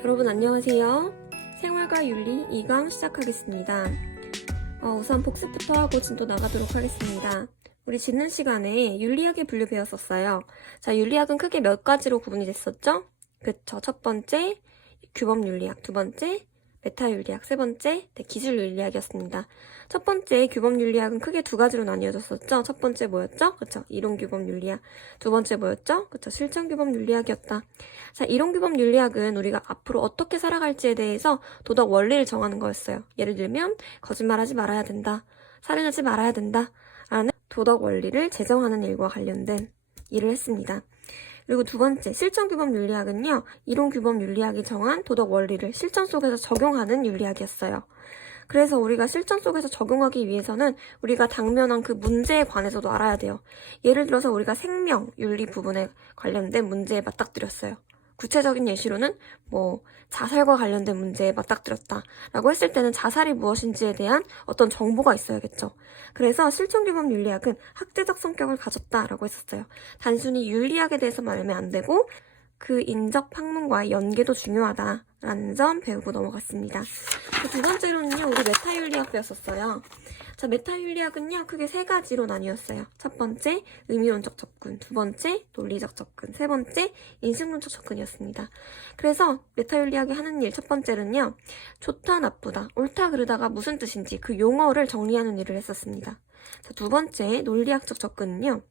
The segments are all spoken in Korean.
여러분 안녕하세요. 생활과 윤리 2강 시작하겠습니다. 우선 복습부터 하고 진도 나가도록 하겠습니다. 우리 지난 시간에 윤리학의 분류 배웠었어요. 자, 윤리학은 크게 몇 가지로 구분이 됐었죠? 그쵸. 첫 번째, 규범윤리학. 두 번째, 메타윤리학. 세 번째, 기술윤리학이었습니다. 첫 번째 규범윤리학은 크게 두 가지로 나뉘어졌었죠. 첫 번째 뭐였죠? 그쵸. 이론규범윤리학. 두 번째 뭐였죠? 그쵸. 실천규범윤리학이었다. 자, 이론규범윤리학은 우리가 앞으로 어떻게 살아갈지에 대해서 도덕 원리를 정하는 거였어요. 예를 들면 거짓말하지 말아야 된다. 살인하지 말아야 된다. 라는 도덕 원리를 제정하는 일과 관련된 일을 했습니다. 그리고 두 번째, 실천규범윤리학은요, 이론규범윤리학이 정한 도덕 원리를 실천 속에서 적용하는 윤리학이었어요. 그래서 우리가 실천 속에서 적용하기 위해서는 우리가 당면한 그 문제에 관해서도 알아야 돼요. 예를 들어서 우리가 생명, 윤리 부분에 관련된 문제에 맞닥뜨렸어요. 구체적인 예시로는 자살과 관련된 문제에 맞닥뜨렸다 라고 했을 때는 자살이 무엇인지에 대한 어떤 정보가 있어야겠죠. 그래서 실천규범 윤리학은 학대적 성격을 가졌다라고 했었어요. 단순히 윤리학에 대해서 말하면 안 되고 그 인적 학문과의 연계도 중요하다라는 점 배우고 넘어갔습니다. 두 번째로는요, 우리 메타윤리학 배웠었어요. 자, 메타윤리학은요, 크게 세 가지로 나뉘었어요. 첫 번째, 의미론적 접근. 두 번째, 논리적 접근. 세 번째, 인식론적 접근이었습니다. 그래서 메타윤리학이 하는 일, 첫 번째는요, 좋다, 나쁘다, 옳다, 그르다가 무슨 뜻인지 그 용어를 정리하는 일을 했었습니다. 자, 두 번째, 논리학적 접근은요,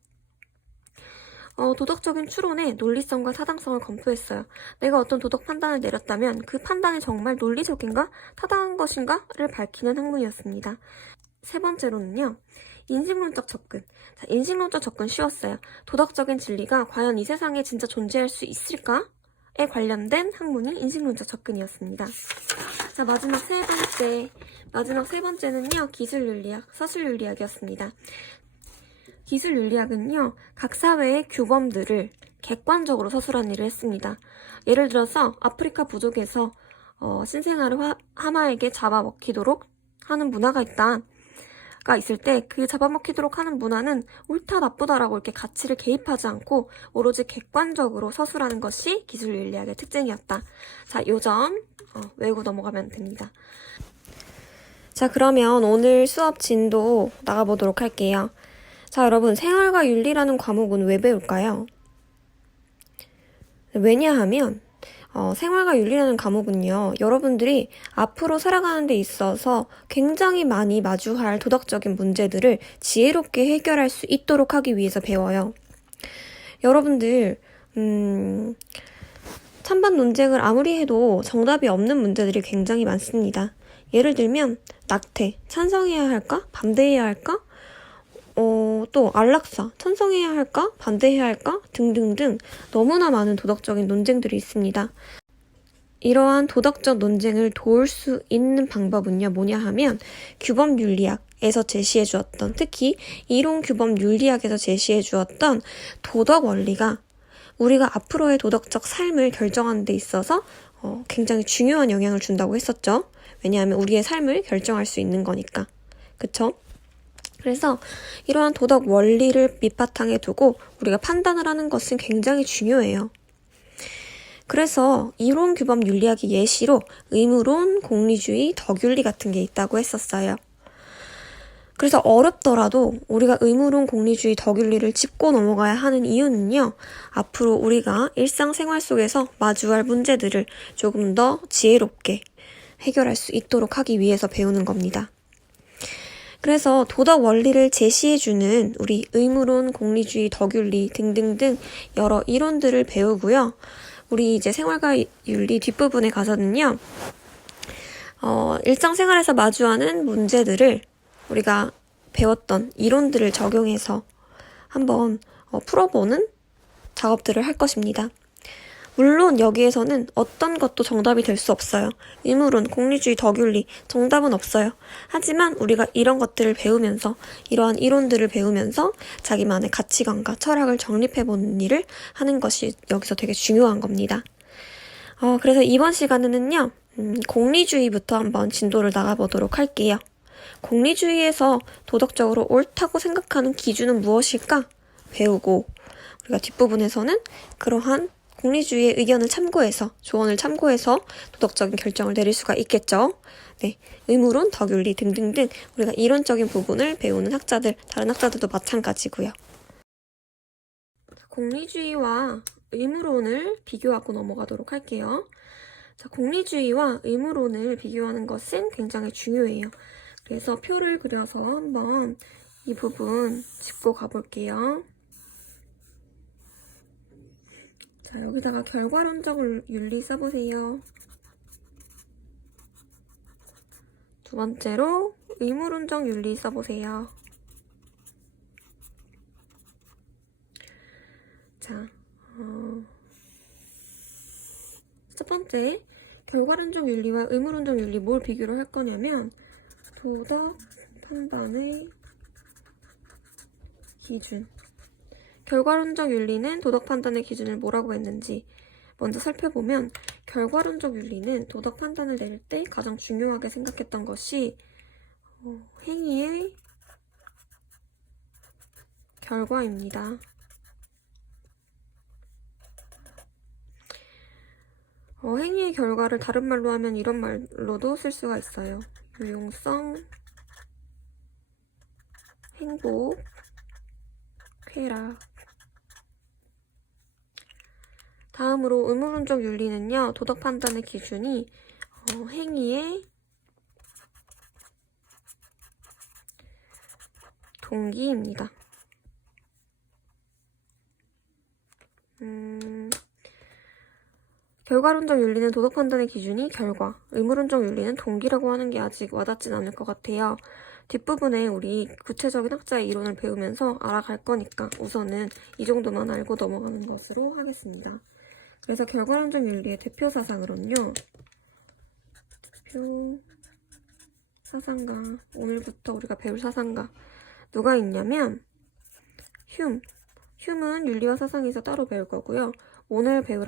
도덕적인 추론의 논리성과 타당성을 검토했어요. 내가 어떤 도덕 판단을 내렸다면 그 판단이 정말 논리적인가? 타당한 것인가?를 밝히는 학문이었습니다. 세 번째로는요, 인식론적 접근. 자, 인식론적 접근 쉬웠어요. 도덕적인 진리가 과연 이 세상에 진짜 존재할 수 있을까?에 관련된 학문이 인식론적 접근이었습니다. 자, 마지막 세 번째는요, 기술윤리학, 서술윤리학이었습니다. 기술윤리학은요, 각 사회의 규범들을 객관적으로 서술한 일을 했습니다. 예를 들어서 아프리카 부족에서 신생아를 하마에게 잡아먹히도록 하는 문화가 있을 때 그 잡아먹히도록 하는 문화는 옳다 나쁘다라고 이렇게 가치를 개입하지 않고 오로지 객관적으로 서술하는 것이 기술윤리학의 특징이었다. 자, 요 점 외우고 넘어가면 됩니다. 자, 그러면 오늘 수업 진도 나가보도록 할게요. 자, 여러분, 생활과 윤리라는 과목은 왜 배울까요? 왜냐하면 생활과 윤리라는 과목은요, 여러분들이 앞으로 살아가는 데 있어서 굉장히 많이 마주할 도덕적인 문제들을 지혜롭게 해결할 수 있도록 하기 위해서 배워요. 여러분들 찬반 논쟁을 아무리 해도 정답이 없는 문제들이 굉장히 많습니다. 예를 들면 낙태, 찬성해야 할까? 반대해야 할까? 또 안락사, 찬성해야 할까? 반대해야 할까? 등등등 너무나 많은 도덕적인 논쟁들이 있습니다. 이러한 도덕적 논쟁을 도울 수 있는 방법은요, 뭐냐 하면 규범윤리학에서 제시해 주었던, 특히 이론규범윤리학에서 제시해 주었던 도덕 원리가 우리가 앞으로의 도덕적 삶을 결정하는 데 있어서 굉장히 중요한 영향을 준다고 했었죠. 왜냐하면 우리의 삶을 결정할 수 있는 거니까. 그쵸? 그래서 이러한 도덕 원리를 밑바탕에 두고 우리가 판단을 하는 것은 굉장히 중요해요. 그래서 이론규범 윤리학의 예시로 의무론, 공리주의, 덕윤리 같은 게 있다고 했었어요. 그래서 어렵더라도 우리가 의무론, 공리주의, 덕윤리를 짚고 넘어가야 하는 이유는요, 앞으로 우리가 일상생활 속에서 마주할 문제들을 조금 더 지혜롭게 해결할 수 있도록 하기 위해서 배우는 겁니다. 그래서 도덕 원리를 제시해주는 우리 의무론, 공리주의, 덕윤리 등등등 여러 이론들을 배우고요. 우리 이제 생활과 윤리 뒷부분에 가서는요, 일상생활에서 마주하는 문제들을 우리가 배웠던 이론들을 적용해서 한번 풀어보는 작업들을 할 것입니다. 물론 여기에서는 어떤 것도 정답이 될 수 없어요. 의무론, 공리주의, 덕윤리 정답은 없어요. 하지만 우리가 이런 것들을 배우면서, 이러한 이론들을 배우면서 자기만의 가치관과 철학을 정립해보는 일을 하는 것이 여기서 되게 중요한 겁니다. 그래서 이번 시간에는요, 공리주의부터 한번 진도를 나가보도록 할게요. 공리주의에서 도덕적으로 옳다고 생각하는 기준은 무엇일까? 배우고, 우리가 뒷부분에서는 그러한 공리주의의 의견을 참고해서, 조언을 참고해서 도덕적인 결정을 내릴 수가 있겠죠. 네, 의무론, 덕윤리 등등등 우리가 이론적인 부분을 배우는 학자들, 다른 학자들도 마찬가지고요. 공리주의와 의무론을 비교하고 넘어가도록 할게요. 자, 공리주의와 의무론을 비교하는 것은 굉장히 중요해요. 그래서 표를 그려서 한번 이 부분 짚고 가볼게요. 자, 여기다가 결과론적 윤리 써보세요. 두 번째로 의무론적 윤리 써보세요. 자, 첫 번째, 결과론적 윤리와 의무론적 윤리 뭘 비교를 할 거냐면 도덕 판단의 기준. 결과론적 윤리는 도덕 판단의 기준을 뭐라고 했는지 먼저 살펴보면, 결과론적 윤리는 도덕 판단을 내릴 때 가장 중요하게 생각했던 것이 행위의 결과입니다. 행위의 결과를 다른 말로 하면 이런 말로도 쓸 수가 있어요. 유용성, 행복, 쾌락. 다음으로 의무론적 윤리는요, 도덕 판단의 기준이 행위의 동기입니다. 결과론적 윤리는 도덕 판단의 기준이 결과, 의무론적 윤리는 동기라고 하는 게 아직 와닿진 않을 것 같아요. 뒷부분에 우리 구체적인 학자의 이론을 배우면서 알아갈 거니까 우선은 이 정도만 알고 넘어가는 것으로 하겠습니다. 그래서 결과론적 윤리의 대표 사상으로는요, 대표 사상가, 오늘부터 우리가 배울 사상가 누가 있냐면 흉은 윤리와 사상에서 따로 배울 거고요. 오늘 배울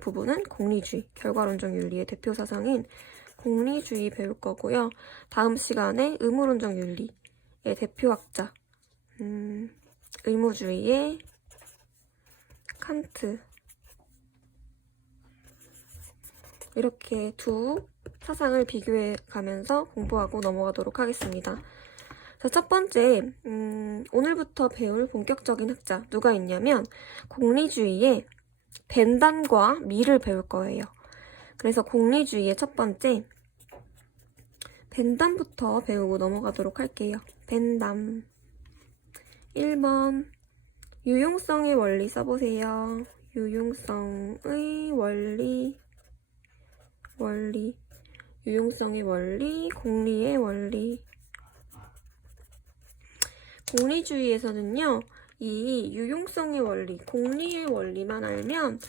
부분은 공리주의, 결과론적 윤리의 대표 사상인 공리주의 배울 거고요. 다음 시간에 의무론적 윤리의 대표학자, 의무주의의 칸트, 이렇게 두 사상을 비교해 가면서 공부하고 넘어가도록 하겠습니다. 자, 첫 번째, 오늘부터 배울 본격적인 학자 누가 있냐면 공리주의의 벤담과 미를 배울 거예요. 그래서 공리주의의 첫 번째, 벤담부터 배우고 넘어가도록 할게요. 벤담. 1번, 유용성의 원리 써보세요. 유용성의 원리. 유용성의 원리, 공리의 원리. 공리주의에서는요, 이 유용성의 원리, 공리의 원리만 알면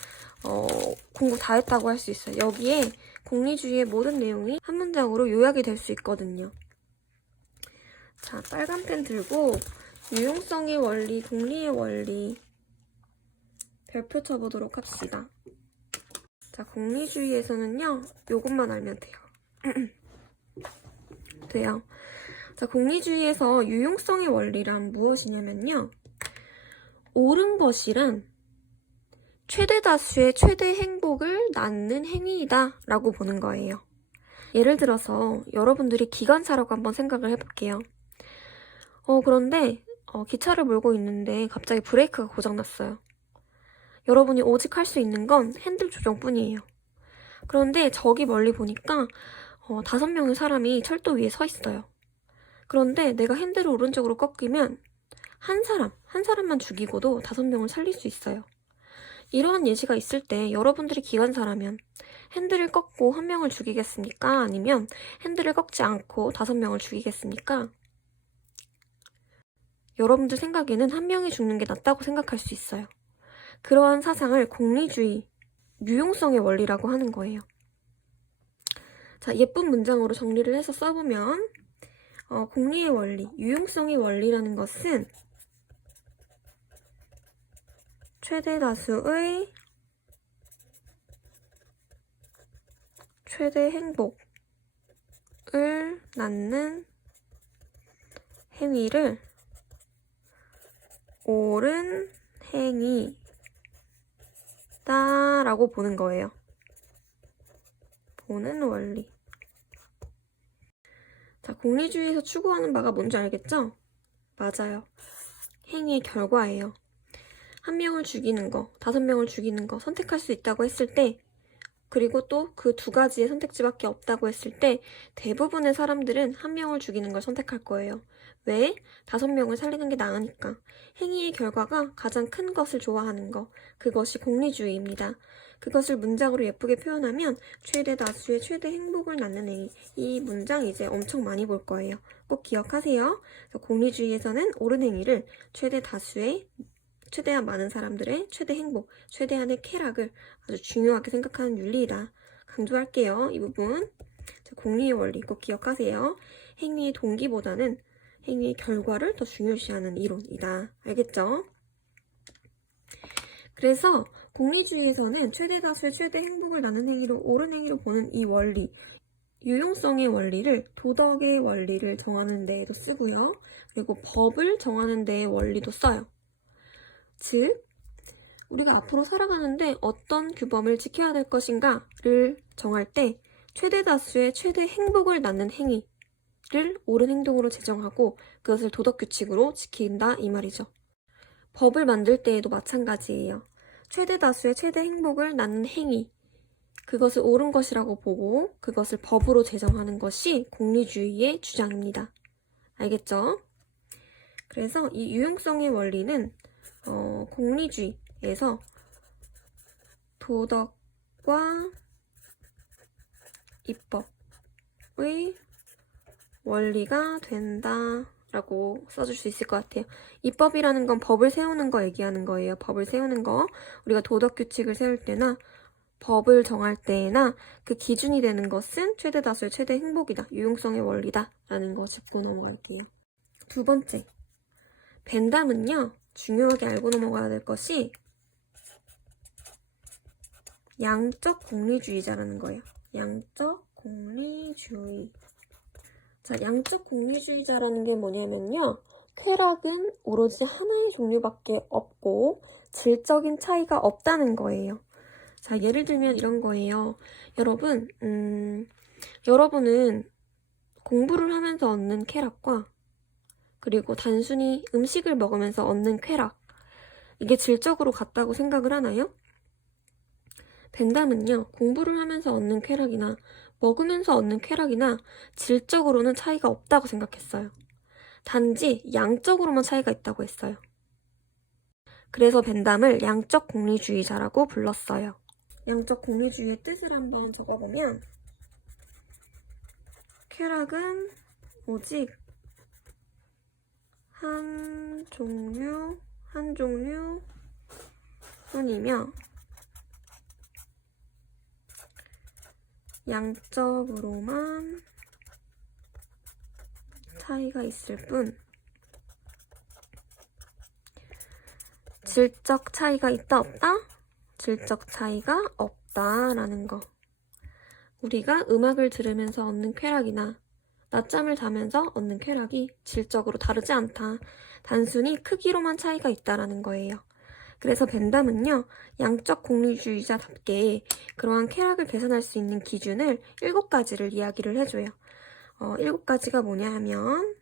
공부 다 했다고 할 수 있어요. 여기에 공리주의의 모든 내용이 한 문장으로 요약이 될 수 있거든요. 자, 빨간 펜 들고 유용성의 원리, 공리의 원리 별표 쳐보도록 합시다. 자, 공리주의에서는요, 요것만 알면 돼요. 돼요. 자, 공리주의에서 유용성의 원리란 무엇이냐면요, 옳은 것이란 최대 다수의 최대 행복을 낳는 행위이다 라고 보는 거예요. 예를 들어서 여러분들이 기관차라고 한번 생각을 해볼게요. 그런데 기차를 몰고 있는데 갑자기 브레이크가 고장났어요. 여러분이 오직 할 수 있는 건 핸들 조정뿐이에요. 그런데 저기 멀리 보니까 5명의 사람이 철도 위에 서 있어요. 그런데 내가 핸들을 오른쪽으로 꺾이면 한 사람만 죽이고도 5명을 살릴 수 있어요. 이러한 예시가 있을 때 여러분들이 기관사라면 핸들을 꺾고 1명을 죽이겠습니까? 아니면 핸들을 꺾지 않고 5명을 죽이겠습니까? 여러분들 생각에는 1명이 죽는 게 낫다고 생각할 수 있어요. 그러한 사상을 공리주의, 유용성의 원리라고 하는 거예요. 자, 예쁜 문장으로 정리를 해서 써보면 공리의 원리, 유용성의 원리라는 것은 최대 다수의 최대 행복을 낳는 행위를 옳은 행위다 있다 라고 보는 거예요. 보는 원리. 자, 공리주의에서 추구하는 바가 뭔지 알겠죠? 맞아요. 행위의 결과예요. 한 명을 죽이는 거, 5명을 죽이는 거 선택할 수 있다고 했을 때, 그리고 또 그 2가지의 선택지밖에 없다고 했을 때 대부분의 사람들은 한 명을 죽이는 걸 선택할 거예요. 왜? 5명을 살리는 게 나으니까. 행위의 결과가 가장 큰 것을 좋아하는 거. 그것이 공리주의입니다. 그것을 문장으로 예쁘게 표현하면 최대 다수의 최대 행복을 낳는 행위. 이 문장 이제 엄청 많이 볼 거예요. 꼭 기억하세요. 공리주의에서는 옳은 행위를 최대한 많은 사람들의 최대 행복, 최대한의 쾌락을 아주 중요하게 생각하는 윤리이다. 강조할게요. 이 부분. 자, 공리의 원리 꼭 기억하세요. 행위의 동기보다는 행위의 결과를 더 중요시하는 이론이다. 알겠죠? 그래서 공리주의에서는 최대 다수의 최대 행복을 낳는 행위로 옳은 행위로 보는 이 원리, 유용성의 원리를 도덕의 원리를 정하는 데에도 쓰고요. 그리고 법을 정하는 데의 원리도 써요. 즉, 우리가 앞으로 살아가는데 어떤 규범을 지켜야 될 것인가를 정할 때 최대 다수의 최대 행복을 낳는 행위를 옳은 행동으로 제정하고 그것을 도덕 규칙으로 지킨다 이 말이죠. 법을 만들 때에도 마찬가지예요. 최대 다수의 최대 행복을 낳는 행위, 그것을 옳은 것이라고 보고 그것을 법으로 제정하는 것이 공리주의의 주장입니다. 알겠죠? 그래서 이 유용성의 원리는 공리주의에서 도덕과 입법의 원리가 된다라고 써줄 수 있을 것 같아요. 입법이라는 건 법을 세우는 거 얘기하는 거예요. 법을 세우는 거. 우리가 도덕 규칙을 세울 때나 법을 정할 때나 그 기준이 되는 것은 최대 다수의 최대 행복이다. 유용성의 원리다. 라는 거 짚고 넘어갈게요. 2번째. 벤담은요. 중요하게 알고 넘어가야 될 것이 양적 공리주의자라는 거예요. 양적 공리주의. 자, 양적 공리주의자라는 게 뭐냐면요. 쾌락은 오로지 하나의 종류밖에 없고 질적인 차이가 없다는 거예요. 자, 예를 들면 이런 거예요. 여러분은 공부를 하면서 얻는 쾌락과 그리고 단순히 음식을 먹으면서 얻는 쾌락, 이게 질적으로 같다고 생각을 하나요? 벤담은요, 공부를 하면서 얻는 쾌락이나 먹으면서 얻는 쾌락이나 질적으로는 차이가 없다고 생각했어요. 단지 양적으로만 차이가 있다고 했어요. 그래서 벤담을 양적 공리주의자라고 불렀어요. 양적 공리주의의 뜻을 한번 적어보면 쾌락은 오직 한 종류뿐이며 양적으로만 차이가 있을 뿐 질적 차이가 있다 없다? 질적 차이가 없다라는 거. 우리가 음악을 들으면서 얻는 쾌락이나 낮잠을 자면서 얻는 쾌락이 질적으로 다르지 않다. 단순히 크기로만 차이가 있다라는 거예요. 그래서 벤담은요, 양적 공리주의자답게 그러한 쾌락을 계산할 수 있는 기준을 7가지를 이야기를 해줘요. 7가지가 뭐냐 하면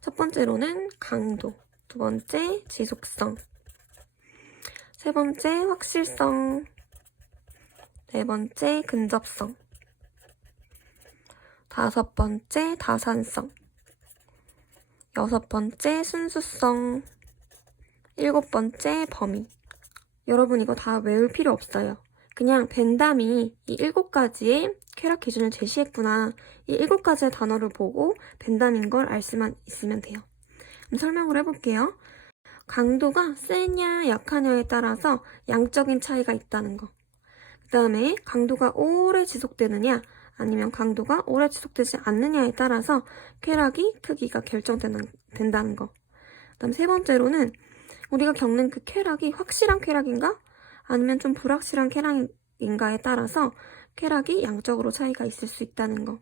첫 번째로는 강도, 2번째 지속성, 3번째 확실성, 4번째 근접성, 5번째 다산성, 6번째 순수성, 7번째 범위. 여러분 이거 다 외울 필요 없어요. 그냥 벤담이 이 7가지의 쾌락 기준을 제시했구나. 이 7가지의 단어를 보고 벤담인 걸 알 수만 있으면 돼요. 그럼 설명을 해볼게요. 강도가 세냐 약하냐에 따라서 양적인 차이가 있다는 거. 그 다음에 강도가 오래 지속되느냐 아니면 강도가 오래 지속되지 않느냐에 따라서 쾌락이 크기가 결정된다는 거. 그 다음 3번째로는 우리가 겪는 그 쾌락이 확실한 쾌락인가? 아니면 좀 불확실한 쾌락인가에 따라서 쾌락이 양적으로 차이가 있을 수 있다는 거.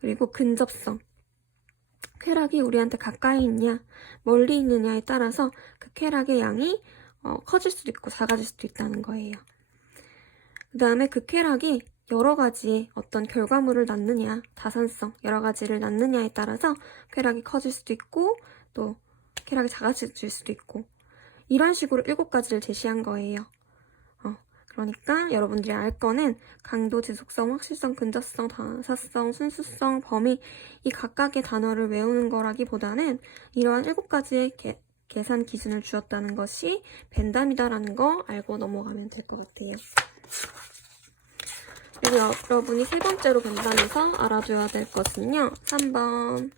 그리고 근접성. 쾌락이 우리한테 가까이 있냐, 멀리 있느냐에 따라서 그 쾌락의 양이 커질 수도 있고 작아질 수도 있다는 거예요. 그 다음에 그 쾌락이 여러 가지의 어떤 결과물을 낳느냐, 다산성, 여러 가지를 낳느냐에 따라서 쾌락이 커질 수도 있고, 또 쾌락이 작아질 수도 있고, 이런 식으로 7가지를 제시한 거예요. 그러니까 여러분들이 알 거는 강도, 지속성, 확실성, 근저성, 다사성, 순수성, 범위, 이 각각의 단어를 외우는 거라기보다는 이러한 7가지의 계산 기준을 주었다는 것이 벤담이다라는 거 알고 넘어가면 될 것 같아요. 그리고 여러분이 3번째로 벤담에서 알아줘야 될 것은요. 3번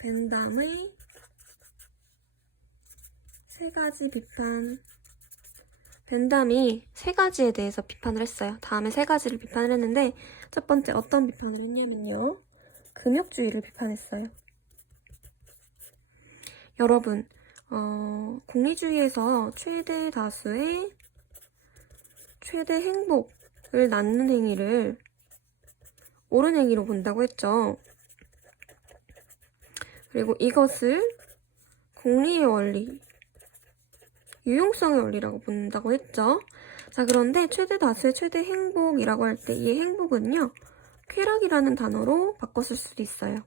벤담의 3가지 비판. 벤담이 3가지에 대해서 비판을 했어요. 다음에 3가지를 비판을 했는데 첫 번째 어떤 비판을 했냐면요. 금욕주의를 비판했어요. 여러분, 공리주의에서 최대 다수의 최대 행복을 낳는 행위를 옳은 행위로 본다고 했죠. 그리고 이것을 공리의 원리, 유용성의 원리라고 본다고 했죠. 자, 그런데 최대 다수의 최대 행복이라고 할 때 이 행복은요, 쾌락이라는 단어로 바꿨을 수도 있어요.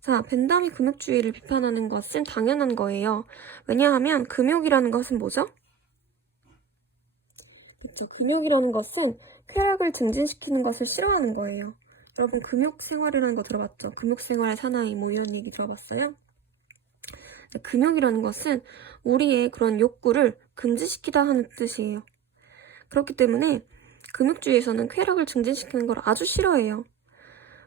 자, 벤담이 금욕주의를 비판하는 것은 당연한 거예요. 왜냐하면 금욕이라는 것은 뭐죠? 그렇죠. 금욕이라는 것은 쾌락을 증진시키는 것을 싫어하는 거예요. 여러분 금욕생활이라는 거 들어봤죠? 금욕생활의 사나이 뭐 이런 얘기 들어봤어요? 금욕이라는 것은 우리의 그런 욕구를 금지시키다 하는 뜻이에요. 그렇기 때문에 금욕주의에서는 쾌락을 증진시키는 걸 아주 싫어해요.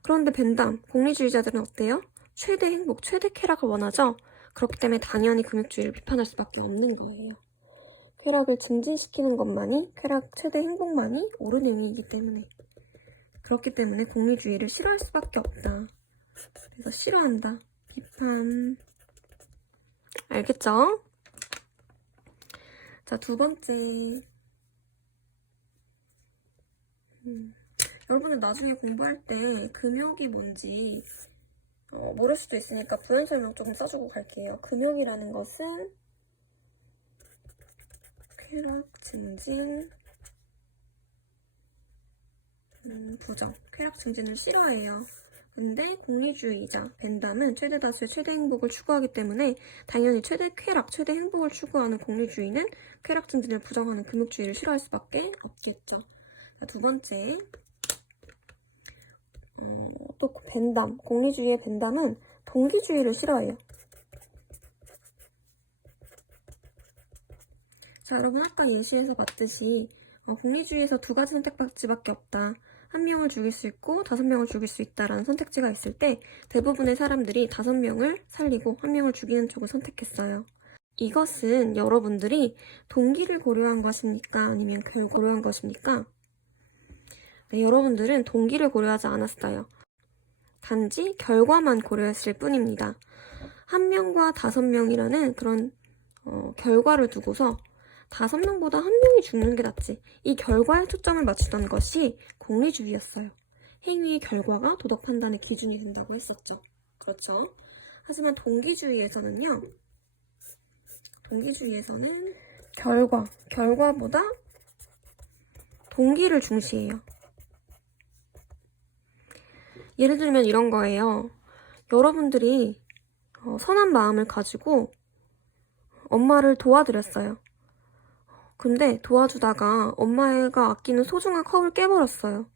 그런데 벤담, 공리주의자들은 어때요? 최대 행복, 최대 쾌락을 원하죠? 그렇기 때문에 당연히 금욕주의를 비판할 수밖에 없는 거예요. 쾌락을 증진시키는 것만이, 쾌락 최대 행복만이 옳은 행위이기 때문에. 그렇기 때문에 공리주의를 싫어할 수밖에 없다. 그래서 싫어한다. 비판. 알겠죠? 자, 2번째. 여러분은 나중에 공부할 때 금욕이 뭔지 모를 수도 있으니까 부연 설명 조금 써주고 갈게요. 금욕이라는 것은 쾌락, 증진, 부정. 쾌락 증진을 싫어해요. 근데 공리주의자 벤담은 최대 다수의 최대 행복을 추구하기 때문에 당연히 최대 쾌락, 최대 행복을 추구하는 공리주의는 쾌락 증진을 부정하는 금욕주의를 싫어할 수밖에 없겠죠. 자, 2번째. 또 벤담, 공리주의의 벤담은 동기주의를 싫어해요. 자, 여러분 아까 예시에서 봤듯이 공리주의에서 2가지 선택지밖에 없다. 1명을 죽일 수 있고 5명을 죽일 수 있다라는 선택지가 있을 때 대부분의 사람들이 5명을 살리고 1명을 죽이는 쪽을 선택했어요. 이것은 여러분들이 동기를 고려한 것입니까? 아니면 결과를 고려한 것입니까? 네, 여러분들은 동기를 고려하지 않았어요. 단지 결과만 고려했을 뿐입니다. 1명과 5명이라는 그런 결과를 두고서 5명보다 1명이 죽는 게 낫지. 이 결과에 초점을 맞추던 것이 공리주의였어요. 행위의 결과가 도덕 판단의 기준이 된다고 했었죠. 그렇죠? 하지만 동기주의에서는 결과보다 동기를 중시해요. 예를 들면 이런 거예요. 여러분들이 선한 마음을 가지고 엄마를 도와드렸어요. 근데 도와주다가 엄마가 아끼는 소중한 컵을 깨버렸어요.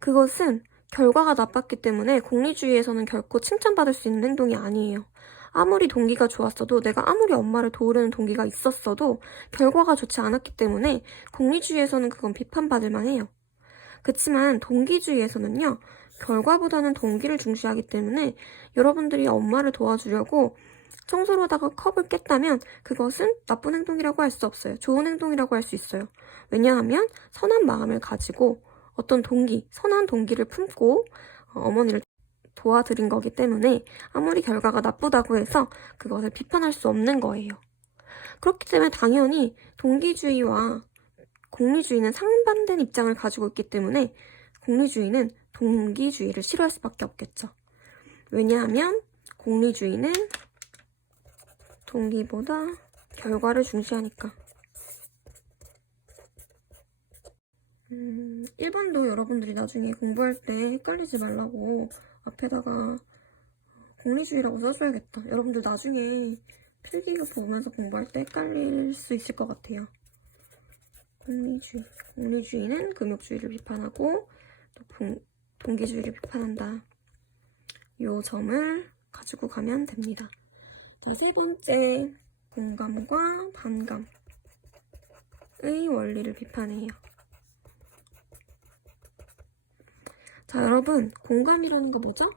그것은 결과가 나빴기 때문에 공리주의에서는 결코 칭찬받을 수 있는 행동이 아니에요. 아무리 동기가 좋았어도 내가 아무리 엄마를 도우려는 동기가 있었어도 결과가 좋지 않았기 때문에 공리주의에서는 그건 비판받을 만해요. 그치만 동기주의에서는요. 결과보다는 동기를 중시하기 때문에 여러분들이 엄마를 도와주려고 청소를 하다가 컵을 깼다면 그것은 나쁜 행동이라고 할 수 없어요. 좋은 행동이라고 할 수 있어요. 왜냐하면 선한 마음을 가지고 어떤 동기, 선한 동기를 품고 어머니를 도와드린 거기 때문에 아무리 결과가 나쁘다고 해서 그것을 비판할 수 없는 거예요. 그렇기 때문에 당연히 동기주의와 공리주의는 상반된 입장을 가지고 있기 때문에 공리주의는 동기주의를 싫어할 수밖에 없겠죠. 왜냐하면 공리주의는 동기보다 결과를 중시하니까. 1번도 여러분들이 나중에 공부할 때 헷갈리지 말라고 앞에다가 공리주의라고 써줘야겠다. 여러분들 나중에 필기를 보면서 공부할 때 헷갈릴 수 있을 것 같아요. 공리주의. 공리주의는 금욕주의를 비판하고 또 동기주의를 비판한다. 요 점을 가지고 가면 됩니다. 자, 세 번째, 공감과 반감의 원리를 비판해요. 자, 여러분, 공감이라는 거 뭐죠?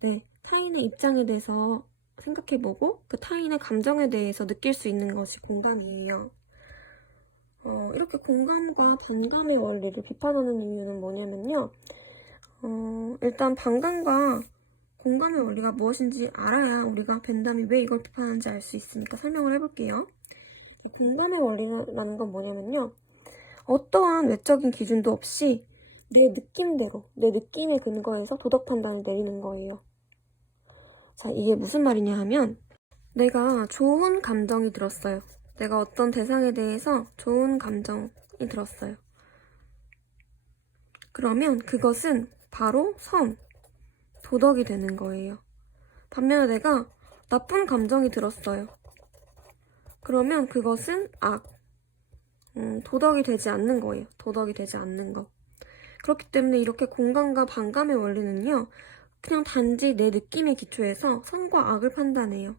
네, 타인의 입장에 대해서 생각해보고 그 타인의 감정에 대해서 느낄 수 있는 것이 공감이에요. 이렇게 공감과 반감의 원리를 비판하는 이유는 뭐냐면요. 일단 반감과 공감의 원리가 무엇인지 알아야 우리가 벤담이 왜 이걸 비판하는지 알 수 있으니까 설명을 해볼게요. 공감의 원리라는 건 뭐냐면요. 어떠한 외적인 기준도 없이 내 느낌대로, 내 느낌에 근거해서 도덕 판단을 내리는 거예요. 자, 이게 무슨 말이냐 하면 내가 좋은 감정이 들었어요. 내가 어떤 대상에 대해서 좋은 감정이 들었어요. 그러면 그것은 바로 선, 도덕이 되는 거예요. 반면에 내가 나쁜 감정이 들었어요. 그러면 그것은 악, 도덕이 되지 않는 거예요. 도덕이 되지 않는 거. 그렇기 때문에 이렇게 공감과 반감의 원리는요. 그냥 단지 내 느낌에 기초해서 선과 악을 판단해요.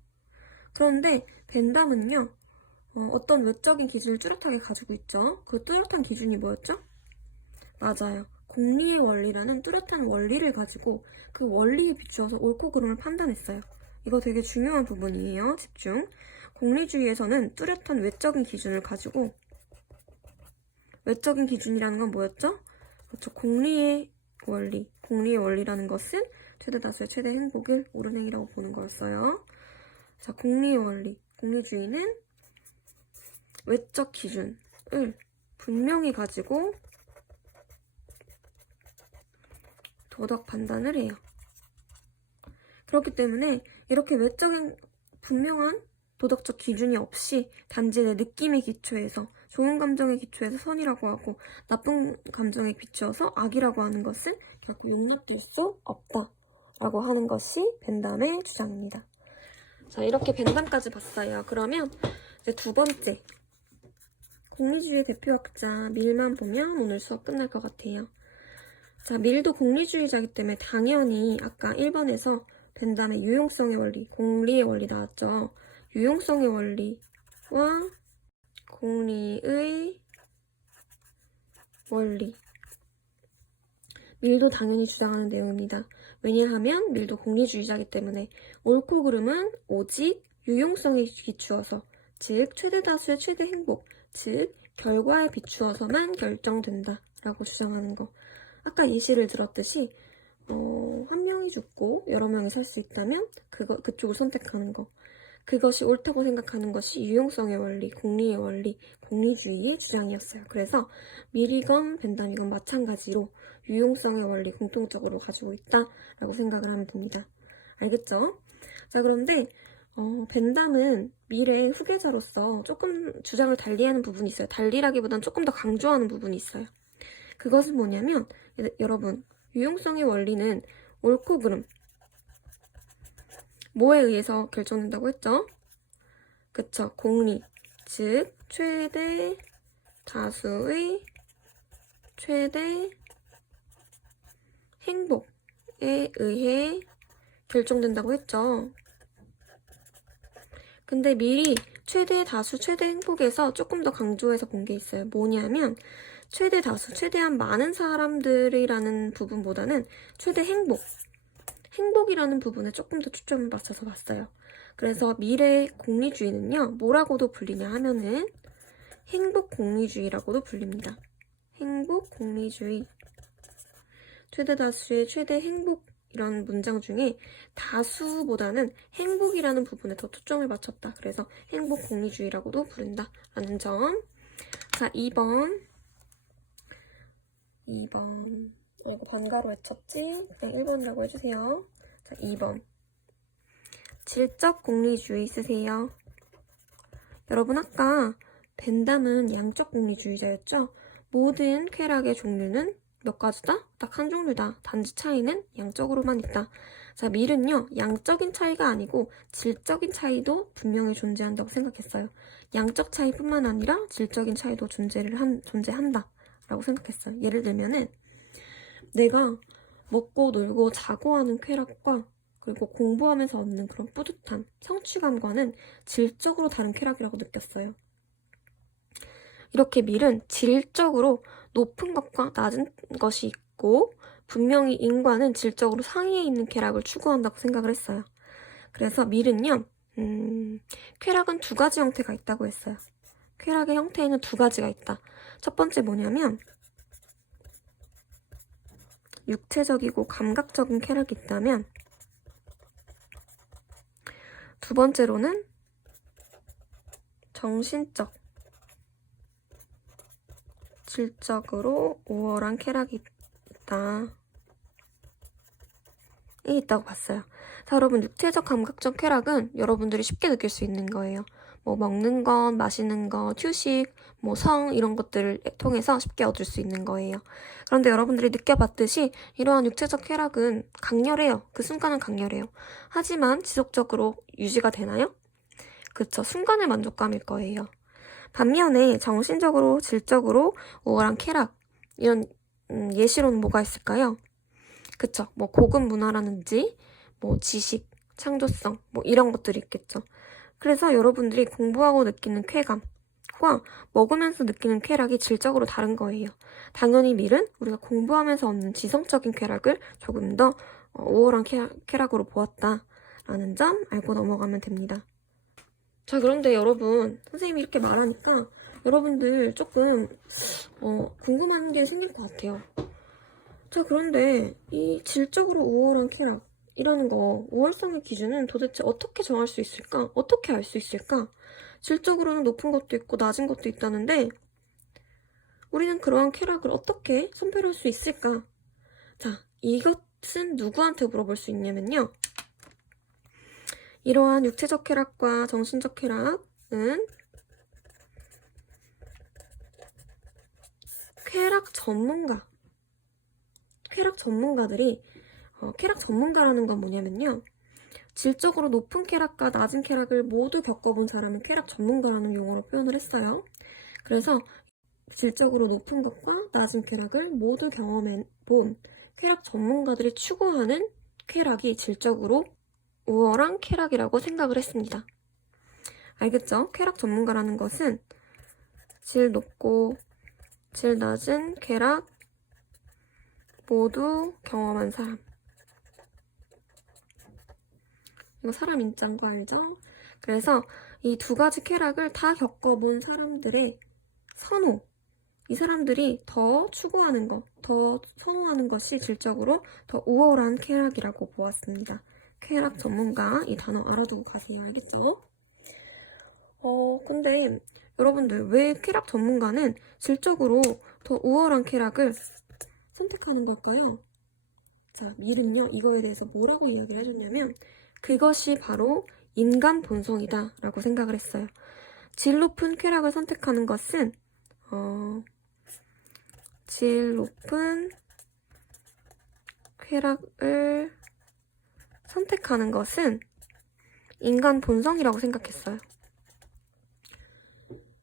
그런데 벤담은요. 어떤 외적인 기준을 뚜렷하게 가지고 있죠. 그 뚜렷한 기준이 뭐였죠? 맞아요. 공리의 원리라는 뚜렷한 원리를 가지고 그 원리에 비추어서 옳고 그름을 판단했어요. 이거 되게 중요한 부분이에요. 집중. 공리주의에서는 뚜렷한 외적인 기준을 가지고 외적인 기준이라는 건 뭐였죠? 그렇죠. 공리의 원리. 공리의 원리라는 것은 최대 다수의 최대 행복을 옳은 행위라고 보는 거였어요. 자, 공리의 원리. 공리주의는 외적 기준을 분명히 가지고 도덕 판단을 해요. 그렇기 때문에 이렇게 외적인 분명한 도덕적 기준이 없이 단지 내 느낌에 기초해서 좋은 감정에 기초해서 선이라고 하고 나쁜 감정에 비추어서 악이라고 하는 것은 결코 용납될 수 없다라고 하는 것이 벤담의 주장입니다. 자, 이렇게 벤담까지 봤어요. 그러면 이제 두 번째, 공리주의 대표학자 밀만 보면 오늘 수업 끝날 것 같아요. 자, 밀도 공리주의자이기 때문에 당연히 아까 1번에서 벤담의 유용성의 원리, 공리의 원리 나왔죠. 유용성의 원리와 공리의 원리. 밀도 당연히 주장하는 내용입니다. 왜냐하면 밀도 공리주의자이기 때문에 옳고 그름은 오직 유용성에 비추어서, 즉 최대 다수의 최대 행복, 즉 결과에 비추어서만 결정된다 라고 주장하는 거. 아까 예시를 들었듯이 한 명이 죽고 여러 명이 살 수 있다면 그쪽을 선택하는 거. 그것이 옳다고 생각하는 것이 유용성의 원리, 공리의 원리, 공리주의의 주장이었어요. 그래서 밀이건 벤담이건 마찬가지로 유용성의 원리 공통적으로 가지고 있다라고 생각을 하면 됩니다. 알겠죠? 자, 그런데 벤담은 밀의 후계자로서 조금 주장을 달리하는 부분이 있어요. 달리라기보단 조금 더 강조하는 부분이 있어요. 그것은 뭐냐면 여러분, 유용성의 원리는 옳고 그름, 뭐에 의해서 결정된다고 했죠? 그쵸, 공리, 즉 최대 다수의 최대 행복에 의해 결정된다고 했죠. 근데 미리 최대 다수 최대 행복에서 조금 더 강조해서 본 게 있어요. 뭐냐면 최대 다수, 최대한 많은 사람들이라는 부분보다는 최대 행복이라는 부분에 조금 더 초점을 맞춰서 봤어요. 그래서 미래 공리주의는요, 뭐라고도 불리냐 하면은 행복 공리주의라고도 불립니다. 행복 공리주의. 최대 다수의 최대 행복 이런 문장 중에 다수보다는 행복이라는 부분에 더 초점을 맞췄다. 그래서 행복 공리주의라고도 부른다 라는 점. 자, 2번. 이거 반가로 외쳤지? 그냥 1번이라고 해주세요. 자, 2번. 질적 공리주의 쓰세요. 여러분, 아까 벤담은 양적 공리주의자였죠? 모든 쾌락의 종류는 몇 가지다? 딱 한 종류다. 단지 차이는 양적으로만 있다. 자, 밀은요, 양적인 차이가 아니고 질적인 차이도 분명히 존재한다고 생각했어요. 양적 차이뿐만 아니라 질적인 차이도 존재한다 라고 생각했어요. 예를 들면은 내가 먹고 놀고 자고 하는 쾌락과 그리고 공부하면서 얻는 그런 뿌듯함, 성취감과는 질적으로 다른 쾌락이라고 느꼈어요. 이렇게 밀은 질적으로 높은 것과 낮은 것이 있고 분명히 인과는 질적으로 상위에 있는 쾌락을 추구한다고 생각을 했어요. 그래서 밀은요, 쾌락은 두 가지 형태가 있다고 했어요. 쾌락의 형태에는 두 가지가 있다. 첫 번째 뭐냐면 육체적이고 감각적인 쾌락이 있다면 두 번째로는 정신적, 질적으로 우월한 쾌락이 있다. 이 있다고 봤어요. 자, 여러분, 육체적 감각적 쾌락은 여러분들이 쉽게 느낄 수 있는 거예요. 뭐 먹는 것, 마시는 것, 휴식, 뭐 성 이런 것들을 통해서 쉽게 얻을 수 있는 거예요. 그런데 여러분들이 느껴봤듯이 이러한 육체적 쾌락은 강렬해요. 그 순간은 강렬해요. 하지만 지속적으로 유지가 되나요? 그쵸, 순간의 만족감일 거예요. 반면에 정신적으로, 질적으로 우월한 쾌락, 이런 예시로는 뭐가 있을까요? 그쵸, 뭐 고급 문화라든지 뭐 지식, 창조성, 뭐 이런 것들이 있겠죠. 그래서 여러분들이 공부하고 느끼는 쾌감과 먹으면서 느끼는 쾌락이 질적으로 다른 거예요. 당연히 밀은 우리가 공부하면서 얻는 지성적인 쾌락을 조금 더 우월한 쾌락으로 보았다라는 점 알고 넘어가면 됩니다. 자, 그런데 여러분, 선생님이 이렇게 말하니까 여러분들 조금 궁금한 게 생길 것 같아요. 자, 그런데 이 질적으로 우월한 쾌락이라는 거, 우월성의 기준은 도대체 어떻게 정할 수 있을까? 어떻게 알 수 있을까? 질적으로는 높은 것도 있고 낮은 것도 있다는데 우리는 그러한 쾌락을 어떻게 선별할 수 있을까? 자, 이것은 누구한테 물어볼 수 있냐면요. 이러한 육체적 쾌락과 정신적 쾌락은 쾌락 전문가들이 쾌락 전문가라는 건 뭐냐면요. 질적으로 높은 쾌락과 낮은 쾌락을 모두 겪어본 사람은 쾌락 전문가라는 용어로 표현을 했어요. 그래서 질적으로 높은 것과 낮은 쾌락을 모두 경험해본 쾌락 전문가들이 추구하는 쾌락이 질적으로 우월한 쾌락이라고 생각을 했습니다. 알겠죠? 쾌락 전문가라는 것은 질 높고 질 낮은 쾌락 모두 경험한 사람. 이거 사람 인자인 거 알죠? 그래서 이 두 가지 쾌락을 다 겪어본 사람들의 선호, 이 사람들이 더 추구하는 것, 더 선호하는 것이 질적으로 더 우월한 쾌락이라고 보았습니다. 쾌락 전문가, 이 단어 알아두고 가세요. 알겠죠? 근데 여러분들 왜 쾌락 전문가는 질적으로 더 우월한 쾌락을 선택하는 걸까요? 자, 밀은요, 이거에 대해서 뭐라고 이야기를 해줬냐면 그것이 바로 인간 본성이다 라고 생각을 했어요. 질 높은 쾌락을 선택하는 것은 질 높은 쾌락을 선택하는 것은 인간 본성이라고 생각했어요.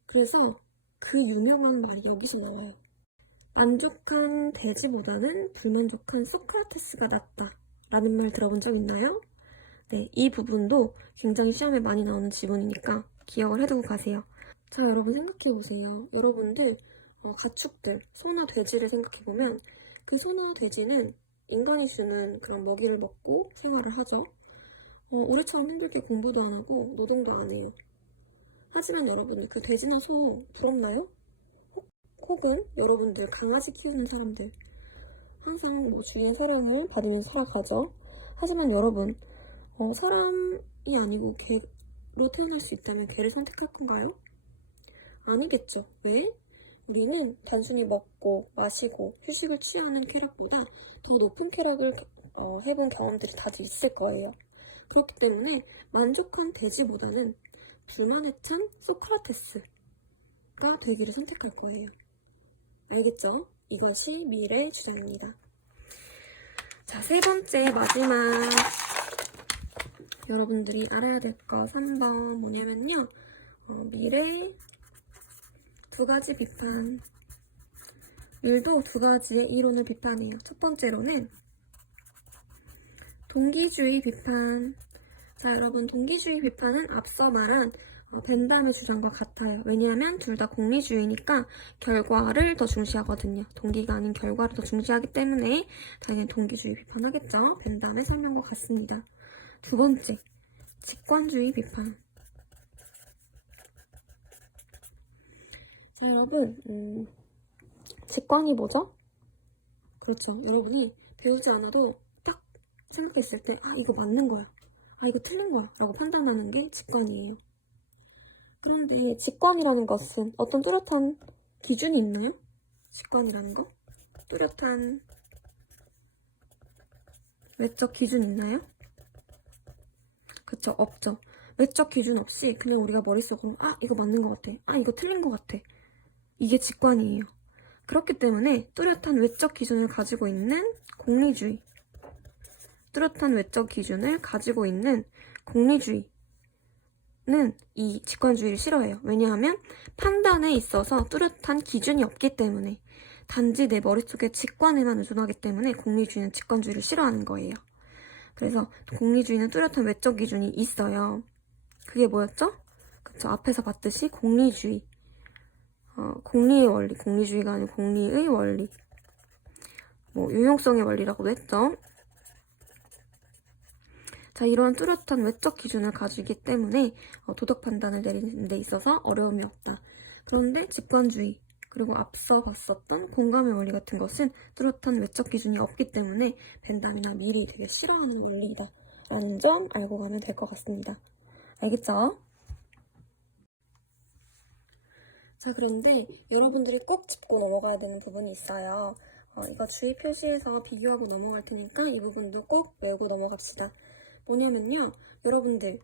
그래서 그 유명한 말이 여기서 나와요. 만족한 돼지보다는 불만족한 소크라테스가 낫다 라는 말 들어본 적 있나요? 네, 이 부분도 굉장히 시험에 많이 나오는 지문이니까 기억을 해두고 가세요. 자, 여러분 생각해보세요. 여러분들 가축들, 소나 돼지를 생각해보면 그 소나 돼지는 인간이 주는 그런 먹이를 먹고 생활을 하죠. 우리처럼 힘들게 공부도 안 하고 노동도 안 해요. 하지만 여러분들 그 돼지나 소 부럽나요? 혹은 여러분들 강아지 키우는 사람들 항상 뭐 주위의 사랑을 받으면서 살아가죠. 하지만 여러분 사람이 아니고 개로 태어날 수 있다면 개를 선택할 건가요? 아니겠죠. 왜? 우리는 단순히 먹고 마시고 휴식을 취하는 쾌락보다 더 높은 쾌락을 해본 경험들이 다들 있을 거예요. 그렇기 때문에 만족한 돼지보다는 불만에 찬 소크라테스가 되기를 선택할 거예요. 알겠죠? 이것이 미래 주장입니다. 자, 세 번째 마지막 여러분들이 알아야 될 거 3번 뭐냐면요. 미래 두 가지 비판. 율도 두 가지의 이론을 비판해요. 첫 번째로는 동기주의 비판. 자, 여러분, 동기주의 비판은 앞서 말한 벤담의 주장과 같아요. 왜냐하면 둘 다 공리주의니까 결과를 더 중시하거든요. 동기가 아닌 결과를 더 중시하기 때문에 당연히 동기주의 비판하겠죠. 벤담의 설명과 같습니다. 두 번째, 직관주의 비판. 자, 여러분, 직관이 뭐죠? 그렇죠. 여러분이 배우지 않아도 딱 생각했을 때, 아, 이거 맞는 거야. 아, 이거 틀린 거야. 라고 판단하는 게 직관이에요. 그런데 직관이라는 것은 어떤 뚜렷한 기준이 있나요? 직관이라는 거? 뚜렷한 외적 기준 있나요? 그쵸, 없죠. 외적 기준 없이 그냥 우리가 머릿속으로 아, 이거 맞는 것 같아. 아, 이거 틀린 것 같아. 이게 직관이에요. 그렇기 때문에 뚜렷한 외적 기준을 가지고 있는 공리주의, 뚜렷한 외적 기준을 가지고 있는 공리주의는 이 직관주의를 싫어해요. 왜냐하면 판단에 있어서 뚜렷한 기준이 없기 때문에, 단지 내 머릿속에 직관에만 의존하기 때문에 공리주의는 직관주의를 싫어하는 거예요. 그래서 공리주의는 뚜렷한 외적 기준이 있어요. 그게 뭐였죠? 그쵸, 앞에서 봤듯이 공리주의, 공리의 원리, 공리주의가 아니고 공리의 원리, 유용성의 원리라고도 했죠. 자, 이러한 뚜렷한 외적 기준을 가지기 때문에 도덕 판단을 내리는 데 있어서 어려움이 없다. 그런데 직관주의, 그리고 앞서 봤었던 공감의 원리 같은 것은 뚜렷한 외적 기준이 없기 때문에 벤담이나 밀이 되게 싫어하는 원리이다 라는 점 알고 가면 될 것 같습니다. 알겠죠? 자, 그런데 여러분들이 꼭 짚고 넘어가야 되는 부분이 있어요. 이거 주의 표시해서 비교하고 넘어갈 테니까 이 부분도 꼭 외우고 넘어갑시다. 뭐냐면요, 여러분들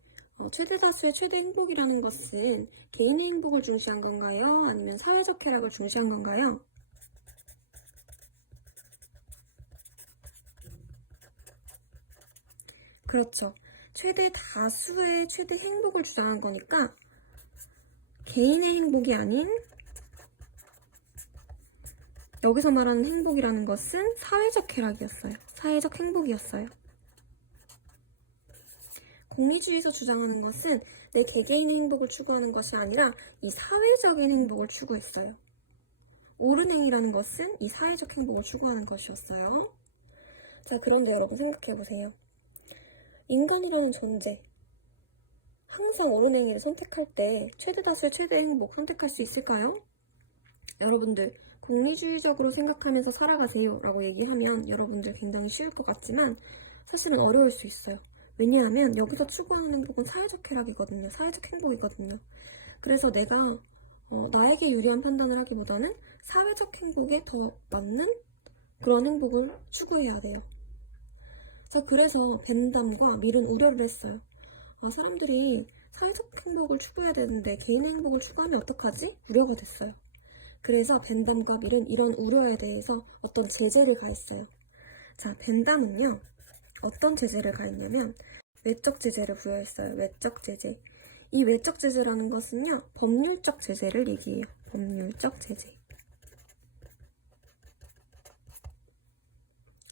최대다수의 최대 행복이라는 것은 개인의 행복을 중시한 건가요? 아니면 사회적 쾌락을 중시한 건가요? 그렇죠. 최대 다수의 최대 행복을 주장한 거니까 개인의 행복이 아닌, 여기서 말하는 행복이라는 것은 사회적 쾌락이었어요. 사회적 행복이었어요. 공리주의에서 주장하는 것은 내 개개인의 행복을 추구하는 것이 아니라 이 사회적인 행복을 추구했어요. 옳은 행위라는 것은 이 사회적 행복을 추구하는 것이었어요. 자, 그런데 여러분 생각해보세요. 인간이라는 존재, 항상 옳은 행위를 선택할 때 최대 다수의 최대 행복 선택할 수 있을까요? 여러분들 공리주의적으로 생각하면서 살아가세요 라고 얘기하면 여러분들 굉장히 쉬울 것 같지만 사실은 어려울 수 있어요. 왜냐하면 여기서 추구하는 행복은 사회적 쾌락이거든요. 사회적 행복이거든요. 그래서 내가 나에게 유리한 판단을 하기보다는 사회적 행복에 더 맞는 그런 행복을 추구해야 돼요. 자, 그래서 벤담과 밀은 우려를 했어요. 사람들이 사회적 행복을 추구해야 되는데 개인 행복을 추구하면 어떡하지? 우려가 됐어요. 그래서 벤담과 밀은 이런 우려에 대해서 어떤 제재를 가했어요. 자, 벤담은요, 어떤 제재를 가했냐면 외적 제재를 부여했어요. 외적 제재. 이 외적 제재라는 것은요, 법률적 제재를 얘기해요. 법률적 제재.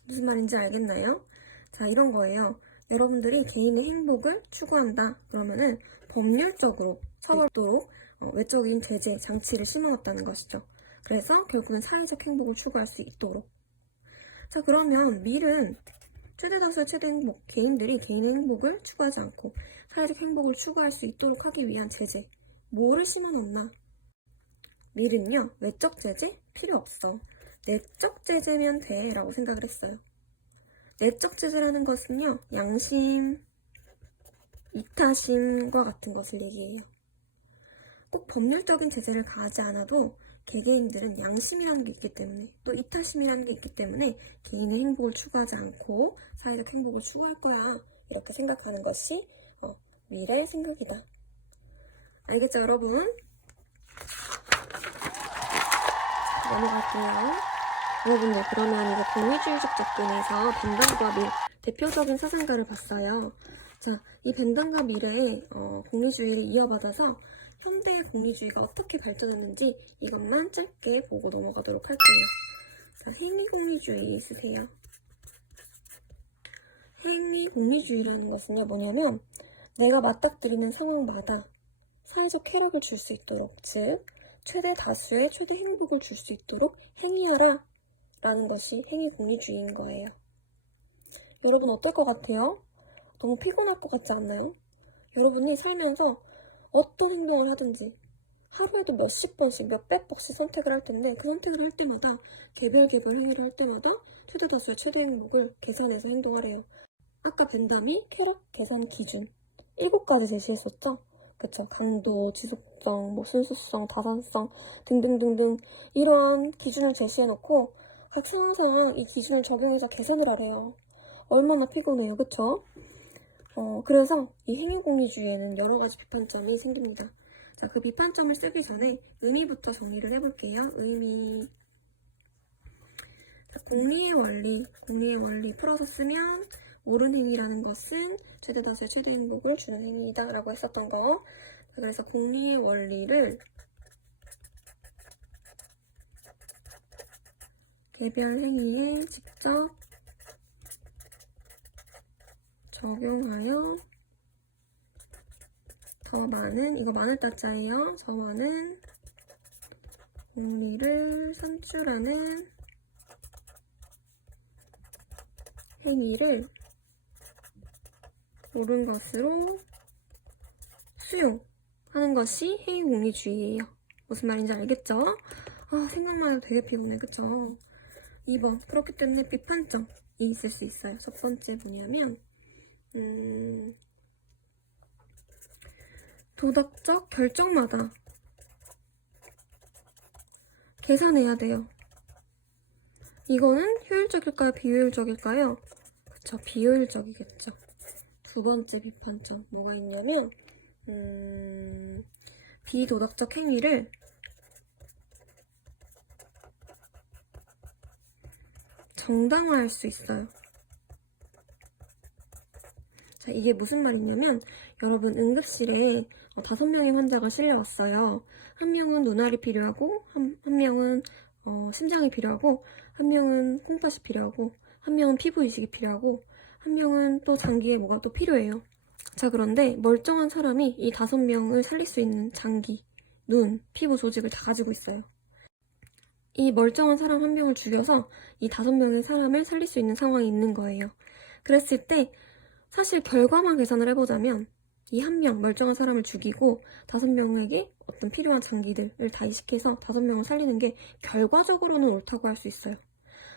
무슨 말인지 알겠나요? 자, 이런 거예요. 여러분들이 개인의 행복을 추구한다. 그러면은 법률적으로 처벌도록 외적인 제재, 장치를 심어왔다는 것이죠. 그래서 결국은 사회적 행복을 추구할 수 있도록. 자, 그러면 밀은 최대 다수의 최대 행복, 개인들이 개인의 행복을 추구하지 않고 사회적 행복을 추구할 수 있도록 하기 위한 제재, 뭐를 심어놨나? 밀은요, 외적 제재 필요 없어. 내적 제재면 돼 라고 생각을 했어요. 내적 제재라는 것은요, 양심, 이타심과 같은 것을 얘기해요. 꼭 법률적인 제재를 가하지 않아도 개개인들은 양심이라는 게 있기 때문에, 또 이타심이라는 게 있기 때문에 개인의 행복을 추구하지 않고 사회적 행복을 추구할 거야, 이렇게 생각하는 것이 밀의 생각이다. 알겠죠, 여러분? 넘어갈게요. 여러분들, 그러면 이거 공리주의적 접근에서 벤담과 밀, 대표적인 사상가를 봤어요. 자, 이 벤담과 밀의 공리주의를 이어받아서 현대의 공리주의가 어떻게 발전했는지 이것만 짧게 보고 넘어가도록 할게요. 자, 행위공리주의 있으세요? 행위공리주의라는 것은요, 뭐냐면 내가 맞닥뜨리는 상황마다 사회적 쾌락을 줄 수 있도록, 즉 최대 다수의 최대 행복을 줄 수 있도록 행위하라 라는 것이 행위공리주의인 거예요. 여러분 어떨 것 같아요? 너무 피곤할 것 같지 않나요? 여러분이 살면서 어떤 행동을 하든지 하루에도 몇십 번씩, 몇백 번씩 선택을 할 텐데 그 선택을 할 때마다 개별 행위를 할 때마다 최대 다수의 최대 행복을 계산해서 행동하래요. 아까 벤담이 쾌락 계산 기준 7가지 제시했었죠? 그쵸? 강도, 지속성, 뭐 순수성, 다산성 등등등등 이러한 기준을 제시해놓고 각 상황상 이 기준을 적용해서 계산을 하래요. 얼마나 피곤해요, 그쵸? 그래서 이 행위공리주의에는 여러 가지 비판점이 생깁니다. 자, 그 비판점을 쓰기 전에 의미부터 정리를 해볼게요. 의미. 자, 공리의 원리 풀어서 쓰면 옳은 행위라는 것은 최대 다수의 최대 행복을 주는 행위이다 라고 했었던 거. 그래서 공리의 원리를 개별 행위에 직접 적용하여 더 많은, 이거 많을 따자예요. 더 많은 공리를 산출하는 행위를 옳은 것으로 수용하는 것이 행위공리주의예요. 무슨 말인지 알겠죠? 아, 생각만 해도 되게 피곤해, 그쵸? 2번, 그렇기 때문에 비판점이 있을 수 있어요. 첫 번째 뭐냐면 도덕적 결정마다 계산해야 돼요. 이거는 효율적일까요? 비효율적일까요? 그쵸, 비효율적이겠죠. 두 번째 비판점 뭐가 있냐면 비도덕적 행위를 정당화할 수 있어요. 자, 이게 무슨 말이냐면 여러분 응급실에 5명의 환자가 실려왔어요. 한 명은 눈알이 필요하고 한 명은 심장이 필요하고 한 명은 콩팥이 필요하고 한 명은 피부 이식이 필요하고 한 명은 또 장기에 뭐가 또 필요해요. 자, 그런데 멀쩡한 사람이 이 5명을 살릴 수 있는 장기, 눈, 피부 조직을 다 가지고 있어요. 이 멀쩡한 사람 한 명을 죽여서 이 5명의 사람을 살릴 수 있는 상황이 있는 거예요. 그랬을 때 사실 결과만 계산을 해보자면 이 한 명 멀쩡한 사람을 죽이고 5명에게 어떤 필요한 장기들을 다 이식해서 5명을 살리는 게 결과적으로는 옳다고 할 수 있어요.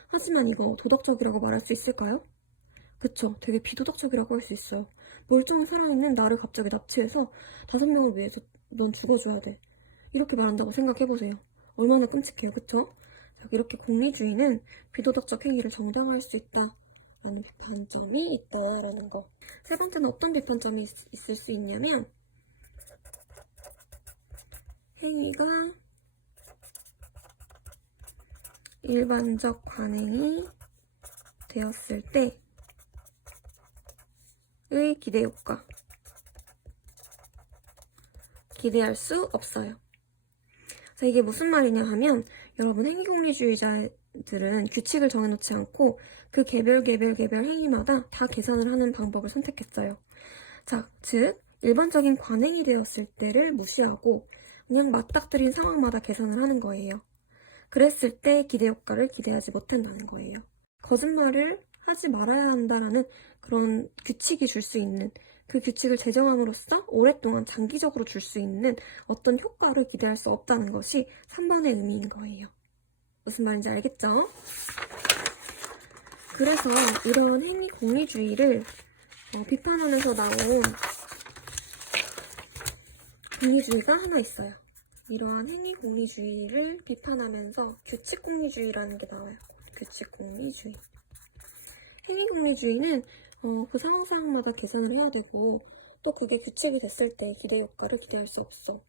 하지만 이거 도덕적이라고 말할 수 있을까요? 그쵸, 되게 비도덕적이라고 할 수 있어요. 멀쩡한 살아있는 나를 갑자기 납치해서 5명을 위해서 넌 죽어줘야 돼, 이렇게 말한다고 생각해보세요. 얼마나 끔찍해요, 그쵸? 이렇게 공리주의는 비도덕적 행위를 정당화할 수 있다 라는 비판점이 있다라는 거. 세 번째는 어떤 비판점이 있을 수 있냐면 행위가 일반적 관행이 되었을 때의 기대 효과. 기대할 수 없어요. 자, 이게 무슨 말이냐 하면 여러분 행위공리주의자들은 규칙을 정해놓지 않고 그 개별 행위마다 다 계산을 하는 방법을 선택했어요. 자, 즉 일반적인 관행이 되었을 때를 무시하고 그냥 맞닥뜨린 상황마다 계산을 하는 거예요. 그랬을 때 기대 효과를 기대하지 못한다는 거예요. 거짓말을 하지 말아야 한다라는 그런 규칙이 줄 수 있는, 그 규칙을 제정함으로써 오랫동안 장기적으로 줄 수 있는 어떤 효과를 기대할 수 없다는 것이 3번의 의미인 거예요. 무슨 말인지 알겠죠? 그래서 이런 행위 공리주의를 비판하면서 나온 공리주의가 하나 있어요. 이러한 행위 공리주의를 비판하면서 규칙 공리주의라는 게 나와요. 규칙 공리주의. 행위 공리주의는 그 상황마다 계산을 해야 되고 또 그게 규칙이 됐을 때 기대 효과를 기대할 수 없어.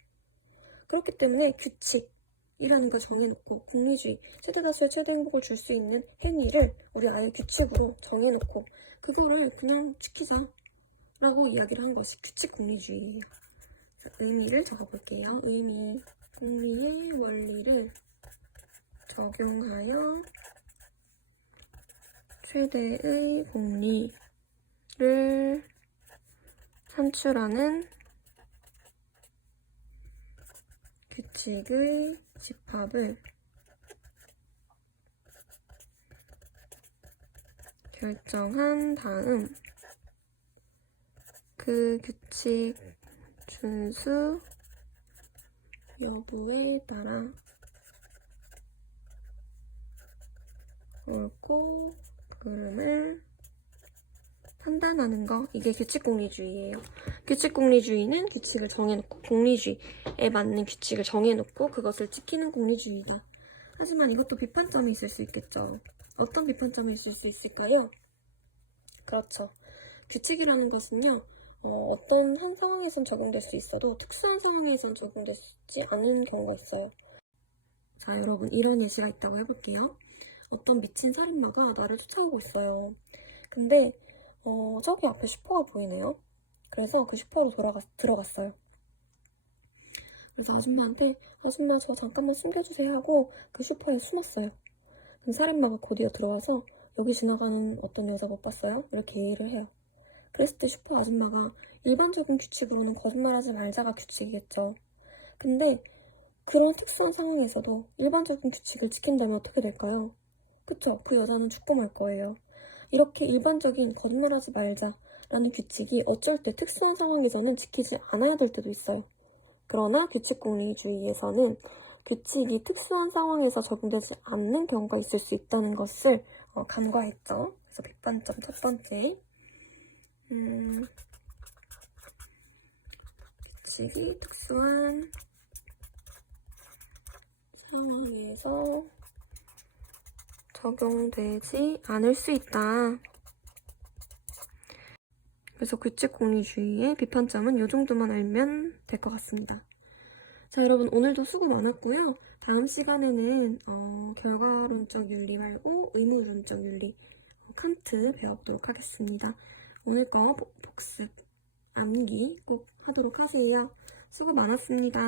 그렇기 때문에 규칙, 이라는 걸 정해놓고 공리주의, 최대 다수의 최대 행복을 줄 수 있는 행위를 우리 아예 규칙으로 정해놓고 그거를 그냥 지키자 라고 이야기를 한 것이 규칙 공리주의예요. 자, 의미를 적어볼게요. 의미, 공리의 원리를 적용하여 최대의 공리를 산출하는 규칙의 집합을 결정한 다음 그 규칙 준수 여부에 따라 옳고 그름을 판단하는 거, 이게 규칙공리주의예요. 규칙공리주의는 규칙을 정해놓고 공리주의에 맞는 규칙을 정해놓고 그것을 지키는 공리주의다. 하지만 이것도 비판점이 있을 수 있겠죠. 어떤 비판점이 있을 수 있을까요? 그렇죠. 규칙이라는 것은요, 어떤 한 상황에선 적용될 수 있어도 특수한 상황에선 적용되지 않은 경우가 있어요. 자, 여러분, 이런 예시가 있다고 해볼게요. 어떤 미친 살인마가 나를 쫓아오고 있어요. 근데 저기 앞에 슈퍼가 보이네요. 그래서 그 슈퍼로 들어갔어요. 그래서 아줌마한테 아줌마 저 잠깐만 숨겨주세요 하고 그 슈퍼에 숨었어요. 그럼 살인마가 곧이어 들어와서 여기 지나가는 어떤 여자 못 봤어요? 이렇게 얘기를 해요. 그랬을 때 슈퍼 아줌마가 일반적인 규칙으로는 거짓말하지 말자가 규칙이겠죠. 근데 그런 특수한 상황에서도 일반적인 규칙을 지킨다면 어떻게 될까요? 그쵸? 그 여자는 죽고 말 거예요. 이렇게 일반적인 거짓말하지 말자라는 규칙이 어쩔 때 특수한 상황에서는 지키지 않아야 될 때도 있어요. 그러나 규칙공리주의에서는 규칙이 특수한 상황에서 적용되지 않는 경우가 있을 수 있다는 것을 간과했죠. 그래서 비판점 첫 번째. 규칙이 특수한 상황에서 적용되지 않을 수 있다. 그래서 규칙공리주의의 비판점은 이 정도만 알면 될 것 같습니다. 자, 여러분 오늘도 수고 많았고요. 다음 시간에는 결과론적 윤리 말고 의무론적 윤리, 칸트 배워보도록 하겠습니다. 오늘 거 복습, 암기 꼭 하도록 하세요. 수고 많았습니다.